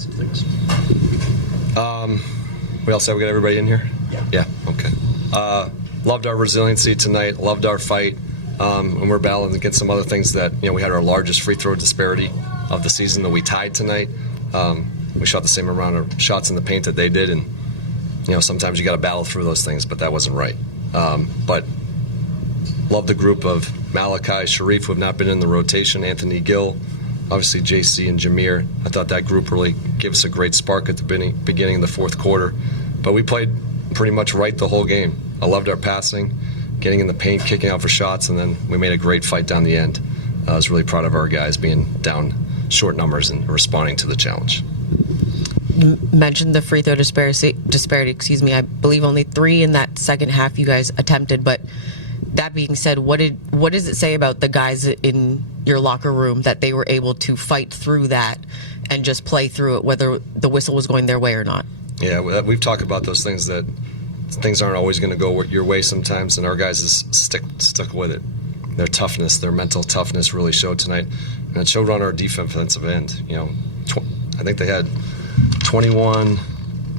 some things. We all said we got everybody in here? Yeah. Yeah, okay. Loved our resiliency tonight, loved our fight, and we're battling against some other things that, we had our largest free throw disparity of the season that we tied tonight. We shot the same amount of shots in the paint that they did, and, sometimes you got to battle through those things, but that wasn't right. But love the group of Malachi, Sharif, who have not been in the rotation, Anthony Gill, obviously JC and Jameer. I thought that group really gave us a great spark at the beginning of the fourth quarter. But we played pretty much right the whole game. I loved our passing, getting in the paint, kicking out for shots, and then we made a great fight down the end. I was really proud of our guys being down short numbers and responding to the challenge. You mentioned the free throw disparity. I believe only 3 in that second half you guys attempted. But that being said, what does it say about the guys in your locker room that they were able to fight through that and just play through it, whether the whistle was going their way or not? Yeah, we've talked about those things, that things aren't always going to go your way sometimes, and our guys just stuck with it. Their toughness, their mental toughness really showed tonight, and it showed on our defensive end. I think they had 21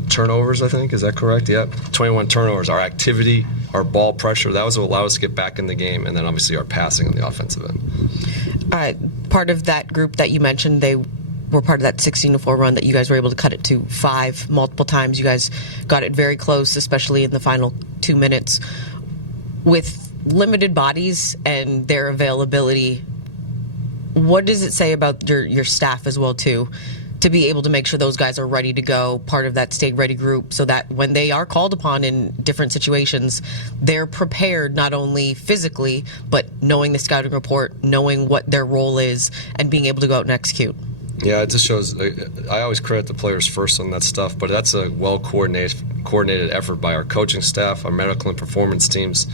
turnovers, I think. Is that correct? Yep, 21 turnovers. Our activity, our ball pressure, that was what allowed us to get back in the game, and then obviously our passing on the offensive end. Part of that group that you mentioned, they were part of that 16-4 run that you guys were able to cut it to 5 multiple times. You guys got it very close, especially in the final 2 minutes. With limited bodies and their availability, what does it say about your staff as well, too, to be able to make sure those guys are ready to go, part of that stay-ready group, so that when they are called upon in different situations, they're prepared not only physically, but knowing the scouting report, knowing what their role is, and being able to go out and execute? Yeah, it just shows. I always credit the players first on that stuff, but that's a well-coordinated effort by our coaching staff, our medical and performance teams.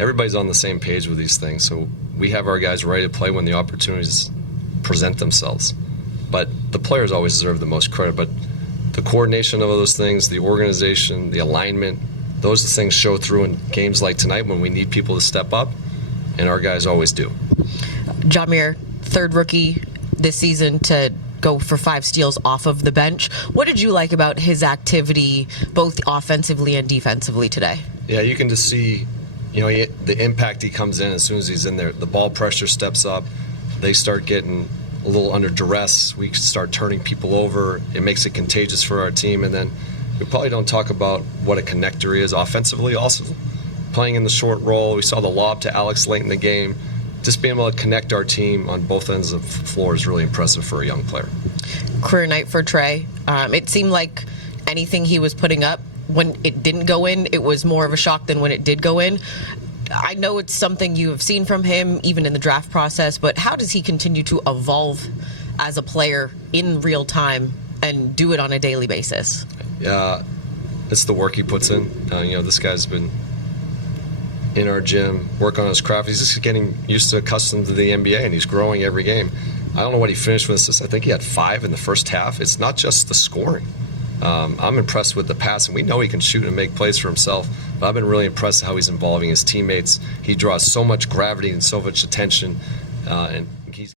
Everybody's on the same page with these things, so we have our guys ready to play when the opportunities present themselves. But the players always deserve the most credit. But the coordination of those things, the organization, the alignment, those things show through in games like tonight when we need people to step up, and our guys always do. Jameer, third rookie this season to go for 5 steals off of the bench. What did you like about his activity, both offensively and defensively today? Yeah, you can just see, the impact he comes in as soon as he's in there. The ball pressure steps up. They start getting a little under duress. We start turning people over. It makes it contagious for our team. And then we probably don't talk about what a connector he is offensively. Also, playing in the short roll. We saw the lob to Alex late in the game. Just being able to connect our team on both ends of the floor is really impressive for a young player. Career night for Trey. It seemed like anything he was putting up, when it didn't go in, it was more of a shock than when it did go in. I know it's something you have seen from him, even in the draft process, but how does he continue to evolve as a player in real time and do it on a daily basis? Yeah, it's the work he puts in. This guy's been in our gym, work on his craft. He's just getting used to, accustomed to the NBA, and he's growing every game. I don't know what he finished with. I think he had 5 in the first half. It's not just the scoring. I'm impressed with the passing. We know he can shoot and make plays for himself, but I've been really impressed how he's involving his teammates. He draws so much gravity and so much attention, and